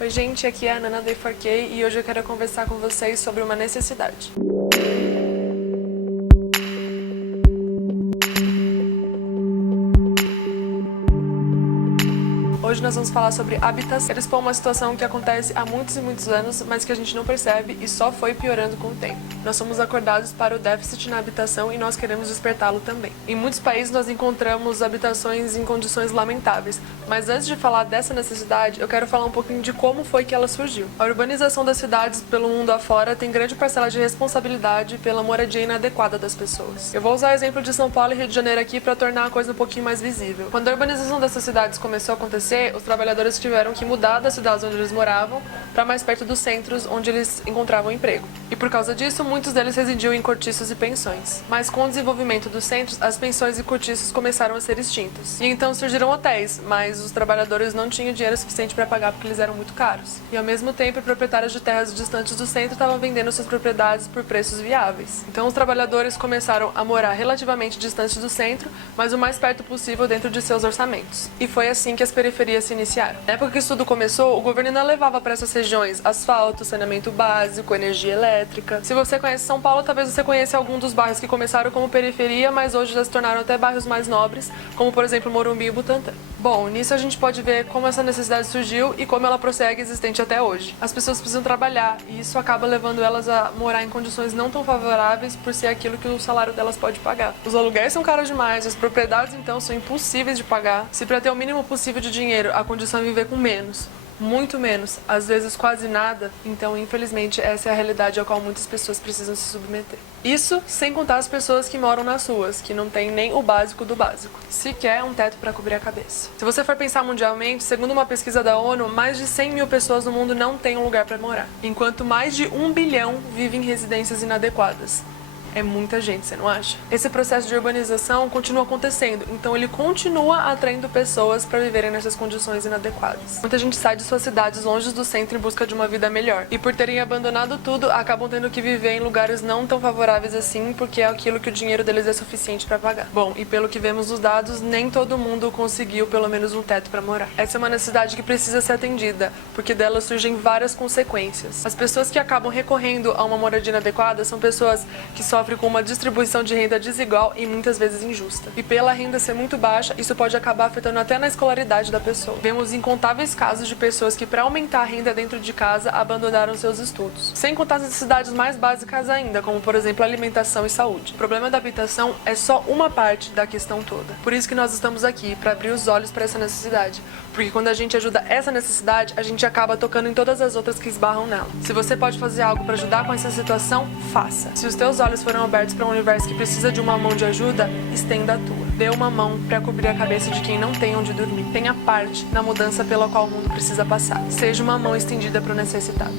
Oi gente, aqui é a Nana da E4K e hoje eu quero conversar com vocês sobre uma necessidade. Hoje nós vamos falar sobre habitação. Quero expor uma situação que acontece há muitos e muitos anos, mas que a gente não percebe e só foi piorando com o tempo. Nós somos acordados para o déficit na habitação e nós queremos despertá-lo também. Em muitos países nós encontramos habitações em condições lamentáveis, mas antes de falar dessa necessidade, eu quero falar um pouquinho de como foi que ela surgiu. A urbanização das cidades pelo mundo afora tem grande parcela de responsabilidade pela moradia inadequada das pessoas. Eu vou usar o exemplo de São Paulo e Rio de Janeiro aqui para tornar a coisa um pouquinho mais visível. Quando a urbanização dessas cidades começou a acontecer, os trabalhadores tiveram que mudar das cidades onde eles moravam para mais perto dos centros onde eles encontravam emprego. E por causa disso, muitos deles residiam em cortiços e pensões. Mas com o desenvolvimento dos centros, as pensões e cortiços começaram a ser extintos. E então surgiram hotéis, mas os trabalhadores não tinham dinheiro suficiente para pagar porque eles eram muito caros. E ao mesmo tempo, proprietários de terras distantes do centro estavam vendendo suas propriedades por preços viáveis. Então os trabalhadores começaram a morar relativamente distantes do centro, mas o mais perto possível dentro de seus orçamentos. E foi assim que as periferias se iniciaram. Na época que isso tudo começou, o governo não levava para essas regiões asfalto, saneamento básico, energia elétrica. Se você conhece São Paulo, talvez você conheça algum dos bairros que começaram como periferia, mas hoje já se tornaram até bairros mais nobres, como por exemplo Morumbi e Butantã. Bom, nisso a gente pode ver como essa necessidade surgiu e como ela prossegue existente até hoje. As pessoas precisam trabalhar e isso acaba levando elas a morar em condições não tão favoráveis por ser aquilo que o salário delas pode pagar. Os aluguéis são caros demais, as propriedades então são impossíveis de pagar. Se para ter o mínimo possível de dinheiro, a condição é viver com menos, muito menos, às vezes quase nada, então infelizmente essa é a realidade a qual muitas pessoas precisam se submeter. Isso sem contar as pessoas que moram nas ruas, que não têm nem o básico do básico, sequer um teto para cobrir a cabeça. Se você for pensar mundialmente, segundo uma pesquisa da ONU, mais de 100 mil pessoas no mundo não têm um lugar para morar, enquanto mais de 1 bilhão vivem em residências inadequadas. É muita gente, você não acha? Esse processo de urbanização continua acontecendo, então ele continua atraindo pessoas para viverem nessas condições inadequadas. Muita gente sai de suas cidades longe do centro em busca de uma vida melhor, e por terem abandonado tudo, acabam tendo que viver em lugares não tão favoráveis assim, porque é aquilo que o dinheiro deles é suficiente para pagar. Bom, e pelo que vemos nos dados, nem todo mundo conseguiu pelo menos um teto para morar. Essa é uma necessidade que precisa ser atendida, porque dela surgem várias consequências. As pessoas que acabam recorrendo a uma moradia inadequada são pessoas que sofrem com uma distribuição de renda desigual e muitas vezes injusta. E pela renda ser muito baixa, isso pode acabar afetando até na escolaridade da pessoa. Vemos incontáveis casos de pessoas que, para aumentar a renda dentro de casa, abandonaram seus estudos. Sem contar as necessidades mais básicas ainda, como por exemplo alimentação e saúde. O problema da habitação é só uma parte da questão toda. Por isso que nós estamos aqui, para abrir os olhos para essa necessidade. Porque quando a gente ajuda essa necessidade, a gente acaba tocando em todas as outras que esbarram nela. Se você pode fazer algo para ajudar com essa situação, faça. Se os teus olhos foram abertos para um universo que precisa de uma mão de ajuda, estenda a tua. Dê uma mão para cobrir a cabeça de quem não tem onde dormir. Tenha parte na mudança pela qual o mundo precisa passar. Seja uma mão estendida para o necessitado.